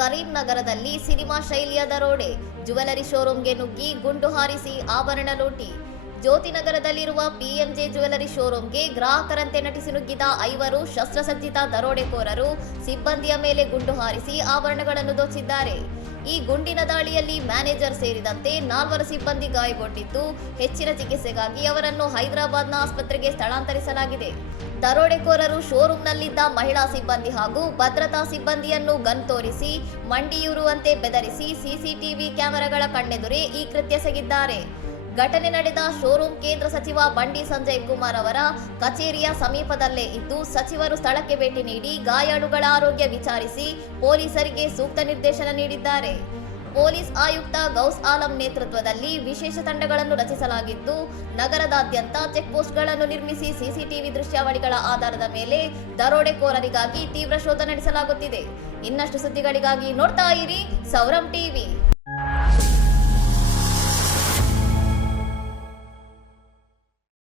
ಕರೀಂನಗರದಲ್ಲಿ cinema ಶೈಲಿಯ ದರೋಡೆ, jewellery ಶೋರೂಂಗೆ ನುಗ್ಗಿ ಗುಂಡು ಹಾರಿಸಿ ಆಭರಣ ಲೂಟಿ. ಜ್ಯೋತಿನಗರದಲ್ಲಿರುವ ಪಿಎಂಜೆ ಜ್ಯುವೆಲರಿ ಶೋರೂಂಗೆ ಗ್ರಾಹಕರಂತೆ ನಟಿಸಿ ನುಗ್ಗಿದ 5 ಶಸ್ತ್ರಸಜ್ಜಿತ ದರೋಡೆಕೋರರು ಸಿಬ್ಬಂದಿಯ ಮೇಲೆ ಗುಂಡು ಹಾರಿಸಿ ಆಭರಣಗಳನ್ನು ದೋಚಿದ್ದಾರೆ. ಈ ಗುಂಡಿನ ದಾಳಿಯಲ್ಲಿ ಮ್ಯಾನೇಜರ್ ಸೇರಿದಂತೆ 4 ಸಿಬ್ಬಂದಿ ಗಾಯಗೊಂಡಿದ್ದು, ಹೆಚ್ಚಿನ ಚಿಕಿತ್ಸೆಗಾಗಿ ಅವರನ್ನು ಹೈದರಾಬಾದ್ನ ಆಸ್ಪತ್ರೆಗೆ ಸ್ಥಳಾಂತರಿಸಲಾಗಿದೆ. ದರೋಡೆಕೋರರು ಶೋರೂಂನಲ್ಲಿದ್ದ ಮಹಿಳಾ ಸಿಬ್ಬಂದಿ ಹಾಗೂ ಭದ್ರತಾ ಸಿಬ್ಬಂದಿಯನ್ನು ಗನ್ ತೋರಿಸಿ ಮಂಡಿಯೂರುವಂತೆ ಬೆದರಿಸಿ ಸಿಸಿಟಿವಿ ಕ್ಯಾಮೆರಾಗಳ ಕಣ್ಣೆದುರೇ ಈ ಕೃತ್ಯಸೆಗಿದ್ದಾರೆ. ಘಟನೆ ನಡೆದ ಶೋರೂಂ ಕೇಂದ್ರ ಸಚಿವ ಬಂಡಿ ಸಂಜಯ್ ಕುಮಾರ್ ಅವರ ಕಚೇರಿಯ ಸಮೀಪದಲ್ಲೇ ಇದ್ದು, ಸಚಿವರು ಸ್ಥಳಕ್ಕೆ ಭೇಟಿ ನೀಡಿ ಗಾಯಾಳುಗಳ ಆರೋಗ್ಯ ವಿಚಾರಿಸಿ ಪೊಲೀಸರಿಗೆ ಸೂಕ್ತ ನಿರ್ದೇಶನ ನೀಡಿದ್ದಾರೆ. ಪೊಲೀಸ್ ಆಯುಕ್ತ ಗೌಸ್ ಆಲಂ ನೇತೃತ್ವದಲ್ಲಿ ವಿಶೇಷ ತಂಡಗಳನ್ನು ರಚಿಸಲಾಗಿದ್ದು, ನಗರದಾದ್ಯಂತ ಚೆಕ್ಪೋಸ್ಟ್ಗಳನ್ನು ನಿರ್ಮಿಸಿ ಸಿಸಿಟಿವಿ ದೃಶ್ಯಾವಳಿಗಳ ಆಧಾರದ ಮೇಲೆ ದರೋಡೆಕೋರರಿಗಾಗಿ ತೀವ್ರ ಶೋಧ ನಡೆಸಲಾಗುತ್ತಿದೆ. ಇನ್ನಷ್ಟು ಸುದ್ದಿಗಳಿಗಾಗಿ ನೋಡ್ತಾ ಇರಿ ಸೌರಂ ಟಿವಿ.